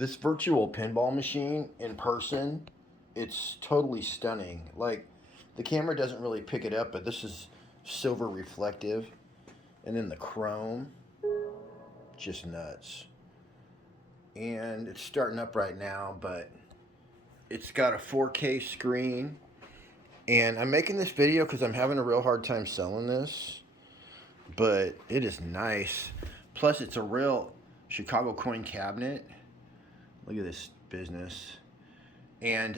This virtual pinball machine in person, it's totally stunning. Like, the camera doesn't really pick it up, but this is silver reflective. And then the chrome, just nuts. And it's starting up right now, but it's got a 4K screen. And I'm making this video because I'm having a real hard time selling this. But it is nice. Plus, it's a real Chicago coin cabinet. Look at this business. And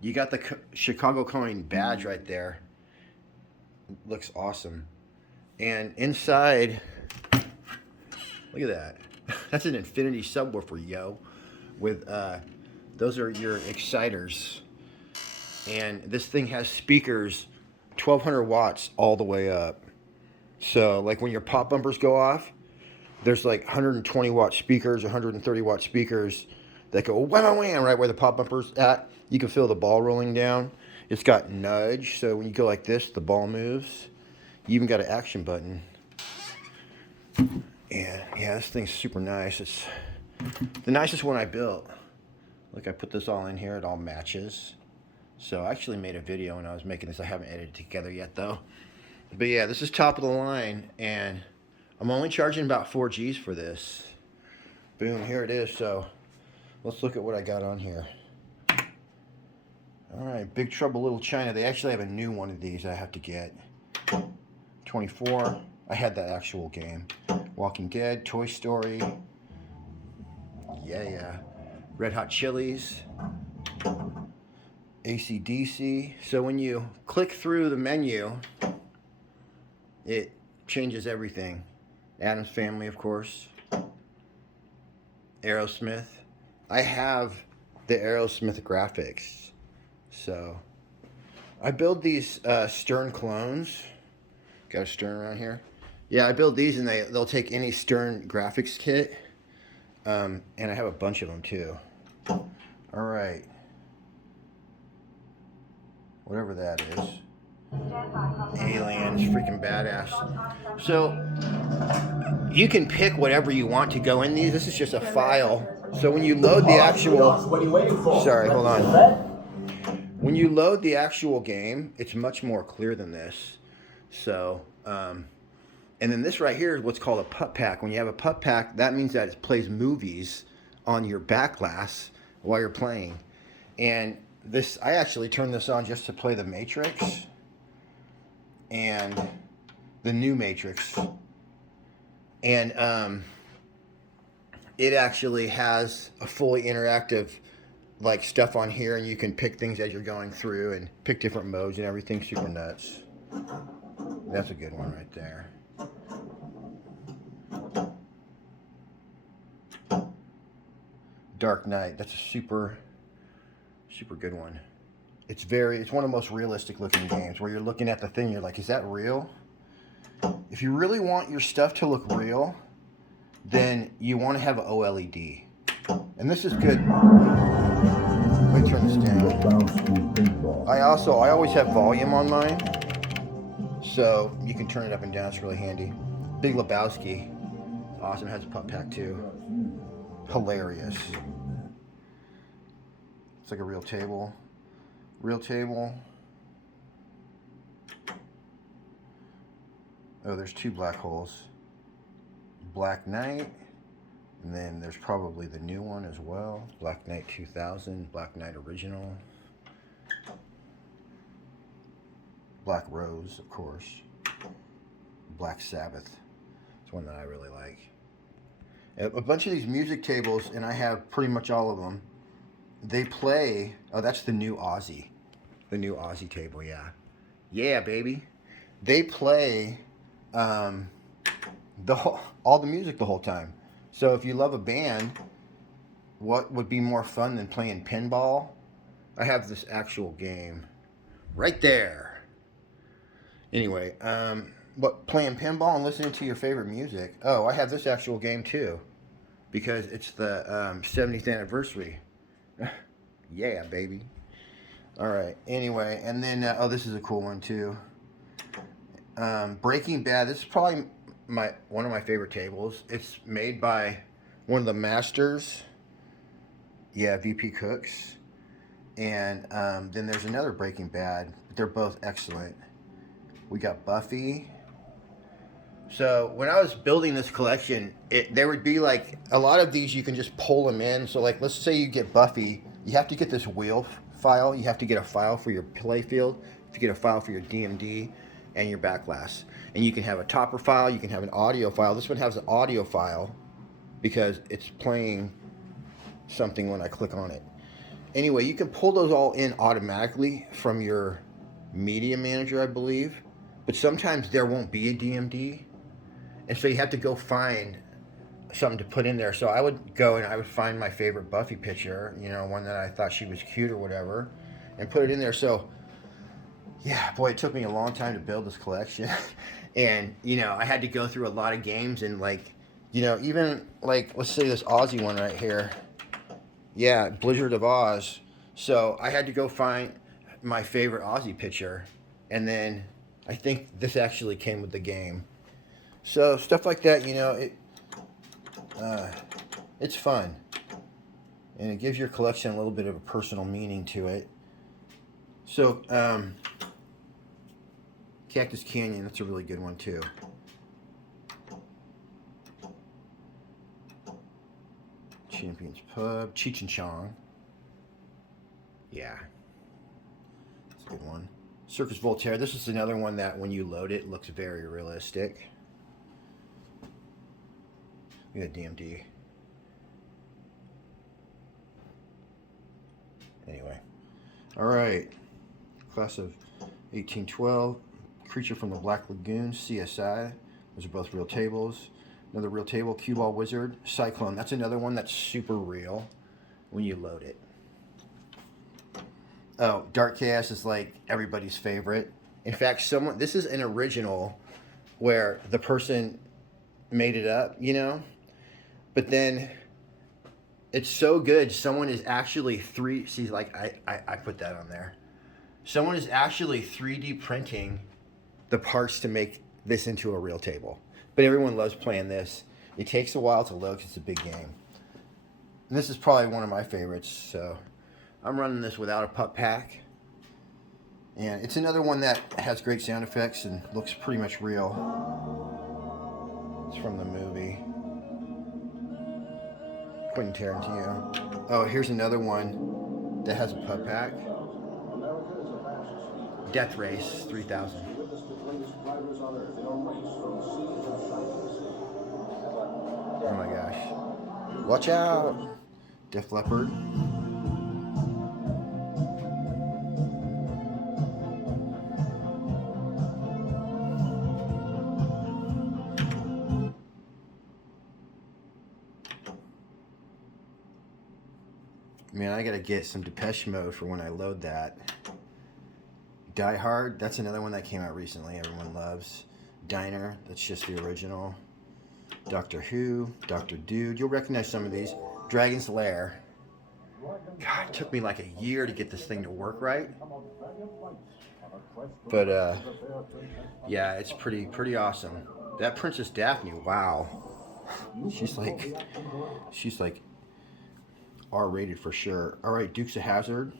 you got the Chicago coin badge right there. Looks awesome. And inside, look at that. That's an infinity subwoofer, yo. With those are your exciters. And this thing has speakers 1200 watts all the way up. So like when your pop bumpers go off, there's like 120 watt speakers, 130 watt speakers that go wham wham right where the pop bumper's at. You can feel the ball rolling down. It's got nudge, so when you go like this, the ball moves. You even got an action button. And yeah, this thing's super nice. It's the nicest one I built. Look, I put this all in here. It all matches. So I actually made a video when I was making this. I haven't edited it together yet though. But yeah, this is top of the line, and I'm only charging about 4 G's for this. Boom, here it is. So let's look at what I got on here. All right, Big Trouble Little China. They actually have a new one of these I have to get. 24. I had that actual game. Walking Dead, Toy Story. Yeah. Red Hot Chilies. AC/DC. So when you click through the menu, it changes everything. Addams Family, of course. Aerosmith. I have the Aerosmith graphics. So I build these Stern clones. Got a Stern around here. Yeah, I build these and they'll take any Stern graphics kit. And I have a bunch of them too. All right. Whatever that is. Aliens, freaking badass. So you can pick whatever you want to go in these. This is just a file. So when you load the actual, sorry, hold on. When you load the actual game, it's much more clear than this. So, and then this right here is what's called a putt pack. When you have a putt pack, that means that it plays movies on your back glass while you're playing. And this, I actually turned this on just to play the Matrix and the new Matrix. And it actually has a fully interactive like stuff on here, and you can pick things as you're going through and pick different modes and everything. Super nuts. That's a good one right there. Dark Knight. That's a super good one. It's one of the most realistic looking games where you're looking at the thing, you're like, is that real? If you really want your stuff to look real, then you want to have an OLED. And this is good. Let me turn this down. I always have volume on mine, so you can turn it up and down. It's really handy. Big Lebowski. Awesome. Has a putt pack too. Hilarious. It's like a real table. Real table. Oh, there's 2 black holes. Black Knight. And then there's probably the new one as well. Black Knight 2000. Black Knight Original. Black Rose, of course. Black Sabbath. It's one that I really like. A bunch of these music tables, and I have pretty much all of them. They play. Oh, that's the new Aussie. The new Aussie table, yeah. Yeah, baby. They play all the music the whole time. So if you love a band, what would be more fun than playing pinball? I have this actual game right there. Anyway, but playing pinball and listening to your favorite music. Oh, I have this actual game too, because it's the 70th anniversary. Yeah, baby. All right. Anyway, and then oh, this is a cool one too. Breaking Bad. This is probably one of my favorite tables. It's made by one of the masters Yeah, VP Cooks. And then there's another Breaking Bad. They're both excellent. We got Buffy. So when I was building this collection, there would be like a lot of these you can just pull them in. So like let's say you get Buffy, you have to get this wheel file. You have to get a file for your playfield. You have to get a file for your DMD and your backglass. And you can have a topper file. You can have an audio file. This one has an audio file because it's playing something when I click on it. Anyway, you can pull those all in automatically from your media manager, I believe. But sometimes there won't be a DMD. And so you have to go find something to put in there. So I would go and I would find my favorite Buffy picture, you know, one that I thought she was cute or whatever, and put it in there. So, yeah, boy, it took me a long time to build this collection. And, you know, I had to go through a lot of games and, like, you know, even, like, let's say this Aussie one right here. Yeah, Blizzard of Oz. So I had to go find my favorite Aussie picture. And then I think this actually came with the game. So stuff like that, you know, it's fun. And it gives your collection a little bit of a personal meaning to it. So, Cactus Canyon, that's a really good one too. Champions Pub, Cheech and Chong. Yeah, that's a good one. Circus Voltaire, this is another one that when you load it, looks very realistic. We got DMD. Anyway, all right. Class of 1812, Creature from the Black Lagoon, CSI. Those are both real tables. Another real table, Cue Ball Wizard, Cyclone. That's another one that's super real when you load it. Oh, Dark Chaos is like everybody's favorite. In fact, this is an original where the person made it up, you know? But then it's so good, someone is actually see, like I put that on there. Someone is actually 3D printing the parts to make this into a real table. But everyone loves playing this. It takes a while to load because it's a big game. And this is probably one of my favorites, so I'm running this without a pup pack. And it's another one that has great sound effects and looks pretty much real. It's from the movie. Quentin Tarantino. Oh, here's another one that has a pup pack. Death Race 3000. Oh my gosh. Watch out! Def Leppard. Man, I gotta get some Depeche Mode for when I load that. Die Hard, that's another one that came out recently, everyone loves. Diner, that's just the original. Doctor Who, Dr. Dude, you'll recognize some of these. Dragon's Lair. God, it took me like a year to get this thing to work right. But, yeah, it's pretty awesome. That Princess Daphne, wow. She's like R-rated for sure. All right, Dukes of Hazzard.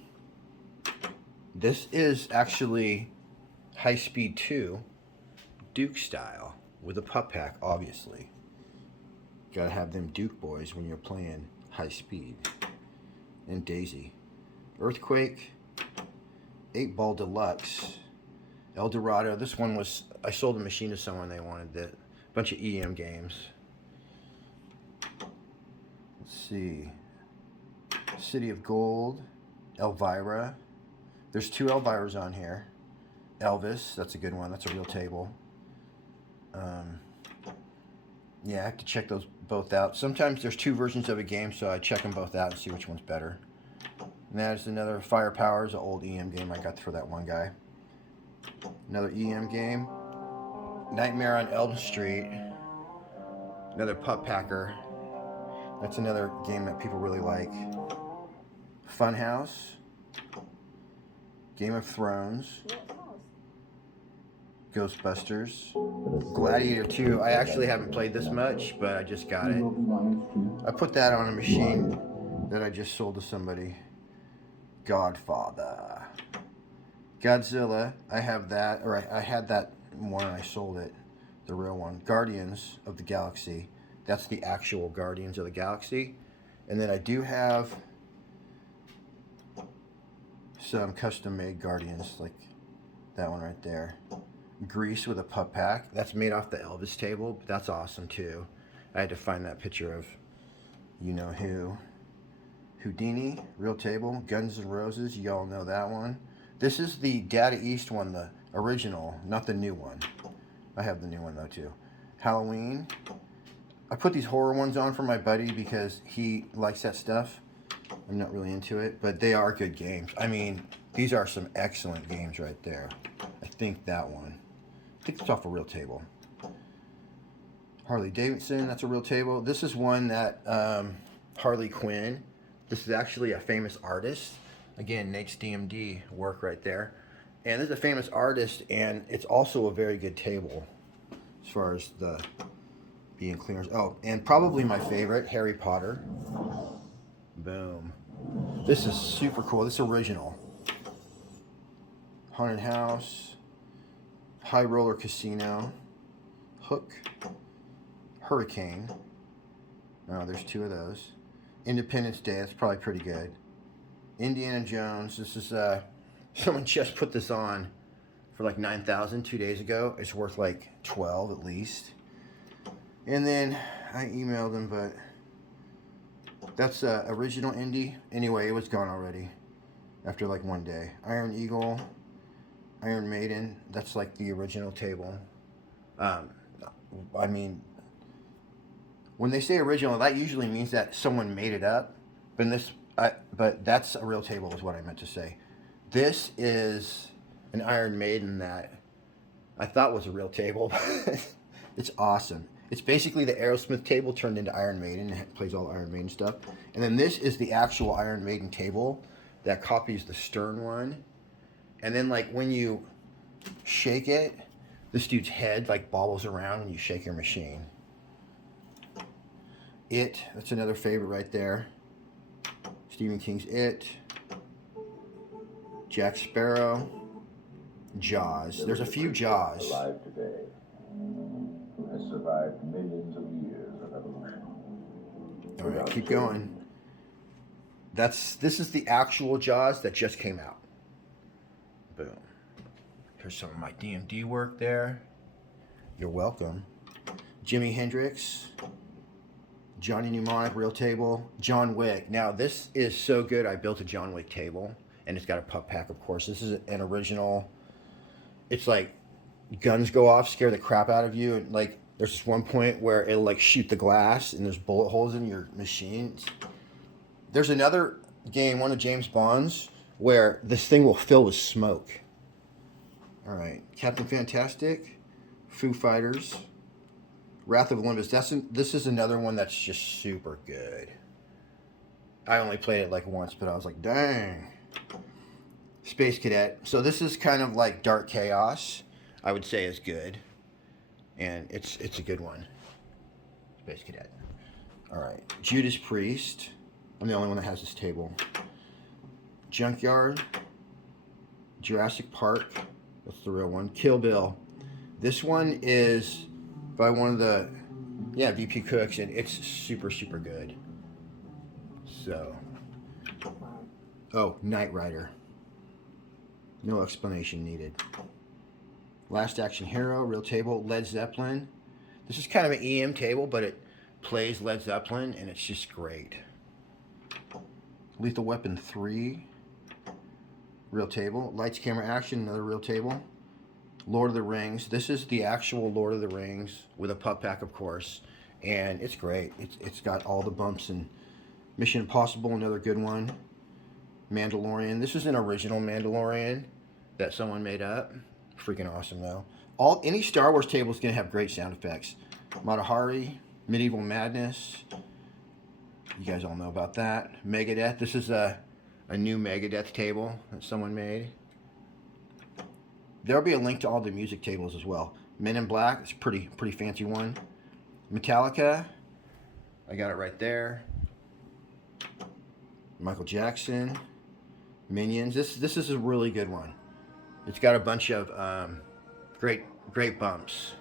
This is actually High Speed 2, Duke style, with a pup pack, obviously. Gotta have them Duke boys when you're playing High Speed. And Daisy. Earthquake, 8-Ball Deluxe, El Dorado. This one was, I sold the machine to someone, they wanted it. Bunch of EM games. Let's see. City of Gold, Elvira. There's 2 Elviras on here. Elvis, that's a good one. That's a real table. Yeah, I have to check those both out. Sometimes there's 2 versions of a game, so I check them both out and see which one's better. And there's another Firepower, an old EM game I got for that one guy. Another EM game. Nightmare on Elm Street. Another Pup Packer. That's another game that people really like. Funhouse. Game of Thrones. Ghostbusters. Gladiator 2. I actually haven't played this much, but I just got it. I put that on a machine that I just sold to somebody. Godfather. Godzilla, I have that, or I had that one and I sold it, the real one. Guardians of the Galaxy, that's the actual Guardians of the Galaxy. And then I do have some custom-made Guardians, like that one right there. Grease with a pup pack, that's made off the Elvis table, but that's awesome too. I had to find that picture of you-know-who. Houdini, real table. Guns N' Roses, y'all know that one. This is the Data East one, the original, not the new one. I have the new one though too. Halloween. I put these horror ones on for my buddy because he likes that stuff. I'm not really into it, but they are good games. I mean, these are some excellent games right there. I think that one. I think it's off a real table. Harley Davidson, that's a real table. This is one that Harley Quinn. This is actually a famous artist. Again, Nate's DMD work right there. And this is a famous artist, and it's also a very good table as far as the being clearance. Oh, and probably my favorite, Harry Potter. Boom. This is super cool. This is original. Haunted House. High Roller Casino. Hook. Hurricane. Oh, there's two of those. Independence Day, that's probably pretty good. Indiana Jones, this is, someone just put this on for like 9,000 2 days ago. It's worth like 12 at least. And then I emailed him, but that's original indie. Anyway, it was gone already after like one day. Iron Eagle, Iron Maiden, that's like the original table. I mean, when they say original, that usually means that someone made it up. But that's a real table is what I meant to say. This is an Iron Maiden that I thought was a real table. It's awesome. It's basically the Aerosmith table turned into Iron Maiden. It plays all the Iron Maiden stuff. And then this is the actual Iron Maiden table that copies the Stern one. And then like when you shake it, this dude's head like bobbles around when you shake your machine. It, that's another favorite right there. Stephen King's It. Jack Sparrow. Jaws. There's a few Jaws. Alive today has survived millions of years of evolution. All right, keep going. This is the actual Jaws that just came out. Boom. Here's some of my DMD work there. You're welcome. Jimi Hendrix. Johnny Mnemonic, real table. John Wick. Now, this is so good. I built a John Wick table, and it's got a pup pack, of course. This is an original. It's like guns go off, scare the crap out of you, and like there's this one point where it'll like shoot the glass, and there's bullet holes in your machines. There's another game, one of James Bond's, where this thing will fill with smoke. All right, Captain Fantastic, Foo Fighters. Wrath of Olympus. This is another one that's just super good. I only played it like once, but I was like, dang. Space Cadet. So this is kind of like Dark Chaos. I would say is good, and it's a good one. Space Cadet. All right, Judas Priest. I'm the only one that has this table. Junkyard. Jurassic Park. That's the real one. Kill Bill. This one is by one of the, VPX, and it's super, super good. So, Knight Rider. No explanation needed. Last Action Hero, real table. Led Zeppelin. This is kind of an EM table, but it plays Led Zeppelin, and it's just great. Lethal Weapon 3, real table. Lights, Camera, Action, another real table. Lord of the Rings. This is the actual Lord of the Rings with a pup pack, of course, and it's great. It's got all the bumps. And Mission Impossible, another good one. Mandalorian. This is an original Mandalorian that someone made up. Freaking awesome though. Any Star Wars table is gonna have great sound effects. Matahari, Medieval Madness. You guys all know about that. Megadeth. This is a new Megadeth table that someone made. There'll be a link to all the music tables as well. Men in Black, it's a pretty fancy one. Metallica, I got it right there. Michael Jackson, Minions. This is a really good one. It's got a bunch of great bumps.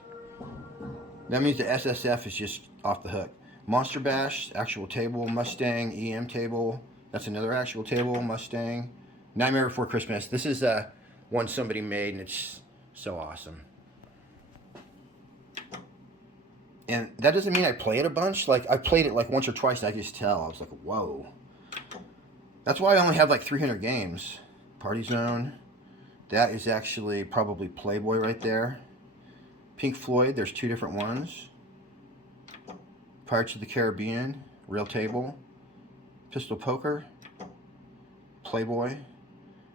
That means the SSF is just off the hook. Monster Bash, actual table. Mustang, EM table. That's another actual table. Mustang. Nightmare Before Christmas. This is one somebody made, and it's so awesome. And that doesn't mean I play it a bunch. Like, I played it like once or twice, and I could just tell. I was like, whoa. That's why I only have like 300 games. Party Zone. That is actually probably Playboy right there. Pink Floyd, there's two different ones. Pirates of the Caribbean, real table. Pistol Poker, Playboy.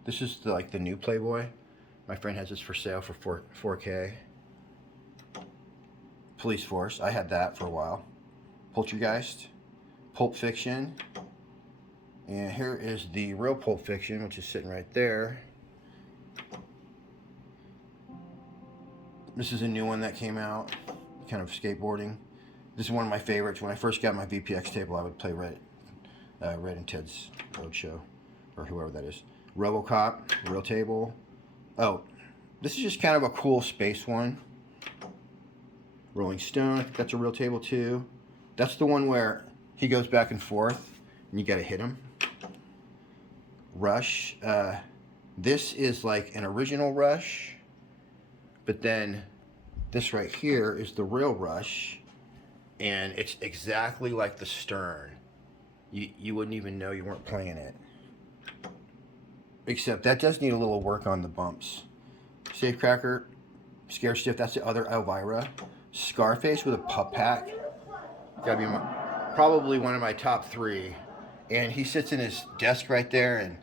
This is like the new Playboy. My friend has this for sale for 4K. Police Force, I had that for a while. Poltergeist, Pulp Fiction. And here is the real Pulp Fiction, which is sitting right there. This is a new one that came out, kind of skateboarding. This is one of my favorites. When I first got my VPX table, I would play Red and Ted's Roadshow, or whoever that is. RoboCop, real table. Oh, this is just kind of a cool space one. Rolling Stone, I think that's a real table too. That's the one where he goes back and forth, and you gotta hit him. Rush, this is like an original Rush, but then this right here is the real Rush, and it's exactly like the Stern. You wouldn't even know you weren't playing it. Except that does need a little work on the bumps. Safecracker, Scare Stiff, that's the other Elvira. Scarface with a pup pack. Gotta be probably one of my top 3. And he sits in his desk right there and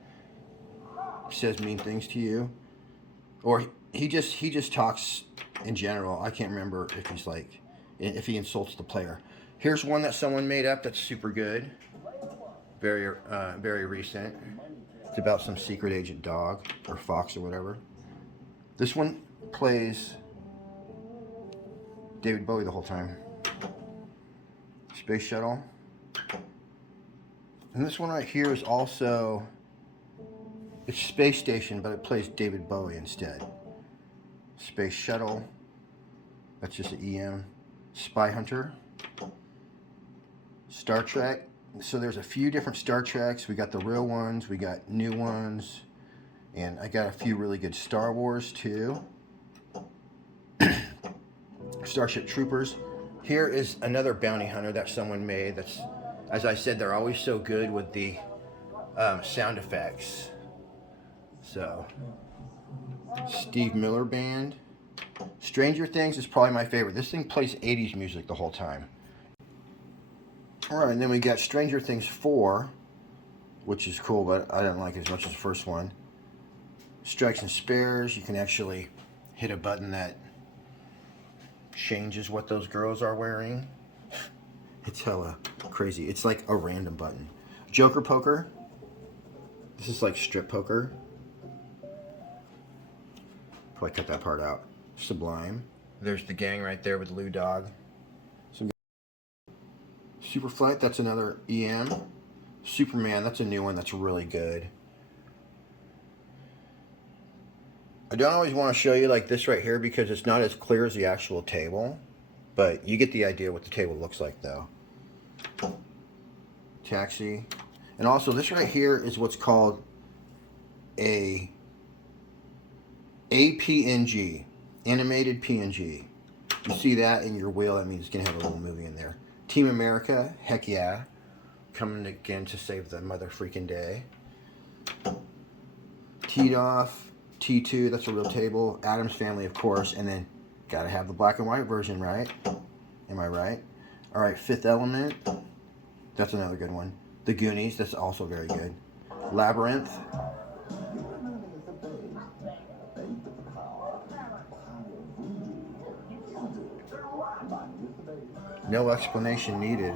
says mean things to you. Or he just talks in general. I can't remember if he insults the player. Here's one that someone made up that's super good. Very recent. It's about some secret agent dog or fox or whatever. This one plays David Bowie the whole time. Space Shuttle. And this one right here is also, it's Space Station, but it plays David Bowie instead. Space Shuttle. That's just an EM. Spy Hunter. Star Trek. So there's a few different Star Treks. We got the real ones. We got new ones. And I got a few really good Star Wars too. Starship Troopers. Here is another bounty hunter that someone made. That's, as I said, they're always so good with the sound effects. So, Steve Miller Band. Stranger Things is probably my favorite. This thing plays 80s music the whole time. Alright, and then we got Stranger Things 4, which is cool, but I didn't like it as much as the first one. Strikes and Spares. You can actually hit a button that changes what those girls are wearing. It's hella crazy. It's like a random button. Joker Poker. This is like strip poker. Probably cut that part out. Sublime. There's the gang right there with Lou Dog. Superflight, that's another EM. Superman, that's a new one that's really good. I don't always want to show you like this right here because it's not as clear as the actual table. But you get the idea what the table looks like though. Taxi. And also this right here is what's called a APNG. Animated PNG. You see that in your wheel, that means it's going to have a little movie in there. Team America, heck yeah. Coming again to save the mother freaking day. Teed Off, T2, that's a real table. Addams Family, of course. And then, gotta have the black and white version, right? Am I right? Alright, Fifth Element. That's another good one. The Goonies, that's also very good. Labyrinth. No explanation needed.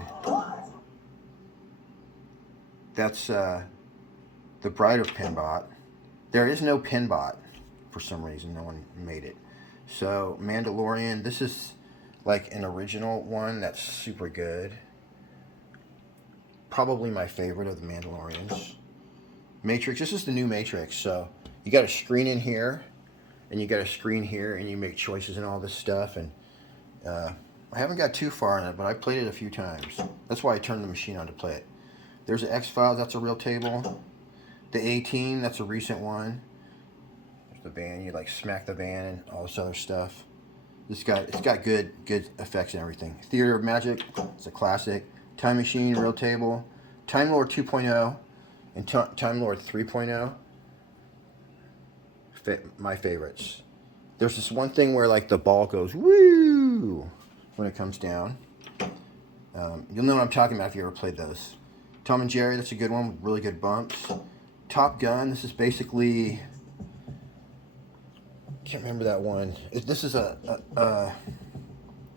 That's the Bride of Pinbot. There is no Pinbot for some reason. No one made it. So Mandalorian. This is like an original one that's super good. probably my favorite of the Mandalorians. Matrix, this is the new Matrix, so you got a screen in here, and you got a screen here, and you make choices and all this stuff, and I haven't got too far in it, but I played it a few times. That's why I turned the machine on to play it. There's the X-Files, that's a real table. The A-Team, that's a recent one. There's the van, you like smack the van and all this other stuff. It's got good effects and everything. Theater of Magic, it's a classic. Time Machine, real table. Time Lord 2.0 and Time Lord 3.0. My favorites. There's this one thing where like the ball goes woo when it comes down. You'll know what I'm talking about if you ever played those. Tom and Jerry, that's a good one with really good bumps. Top Gun, this is basically, can't remember that one. This is a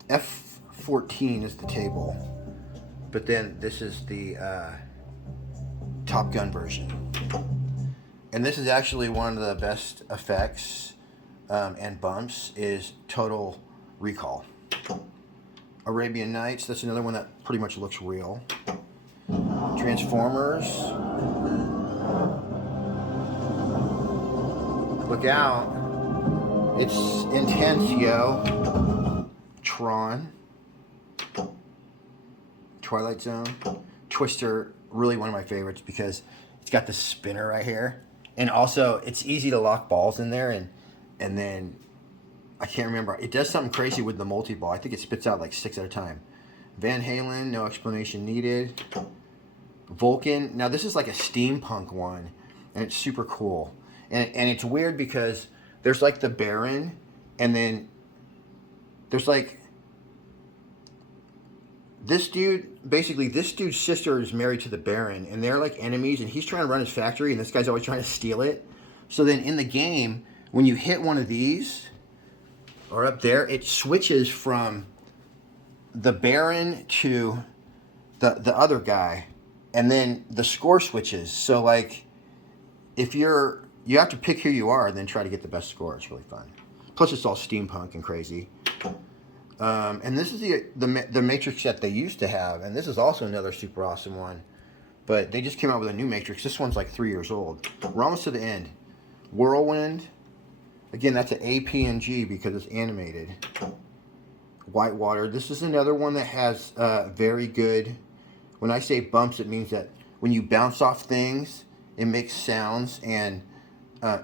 F-14 is the table, but then this is the Top Gun version. And this is actually one of the best effects and bumps is Total Recall. Arabian Nights, that's another one that pretty much looks real. Transformers. Look out. It's intense, yo. Tron. Twilight Zone. Twister, really one of my favorites because it's got the spinner right here. And also, it's easy to lock balls in there, and then, I can't remember. It does something crazy with the multi-ball. I think it spits out like 6 at a time. Van Halen, no explanation needed. Vulcan, now this is like a steampunk one, and it's super cool. And it's weird because there's like the Baron, and then there's like this dude, basically this dude's sister is married to the Baron, and they're like enemies, and he's trying to run his factory, and this guy's always trying to steal it. So then in the game, when you hit one of these, or up there, it switches from the Baron to the other guy, and then the score switches. So like, if you have to pick who you are and then try to get the best score. It's really fun. Plus it's all steampunk and crazy. And this is the Matrix that they used to have, and this is also another super awesome one. But they just came out with a new Matrix. This one's like 3 years old. We're almost to the end. Whirlwind. Again, that's an APNG because it's animated. Whitewater. This is another one that has very good, when I say bumps, it means that when you bounce off things, it makes sounds and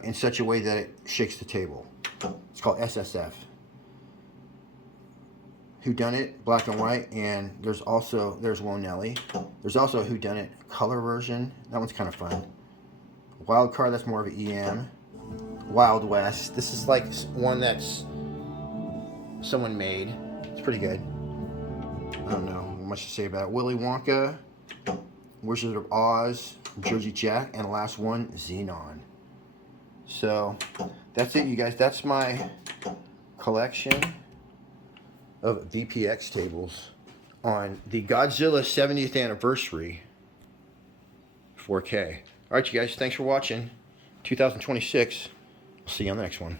in such a way that it shakes the table. It's called SSF. Whodunit, black and white, and there's Whoa Nelly. There's also a Whodunit color version. That one's kind of fun. Wild Card, that's more of an EM. Wild West. This is like one that's someone made. It's pretty good. I don't know much to say about it. Willy Wonka, Wizard of Oz, Jersey Jack, and the last one, Xenon. So that's it, you guys. That's my collection of VPX tables on the Godzilla 70th anniversary 4K. All right, you guys. Thanks for watching. 2026. I'll see you on the next one.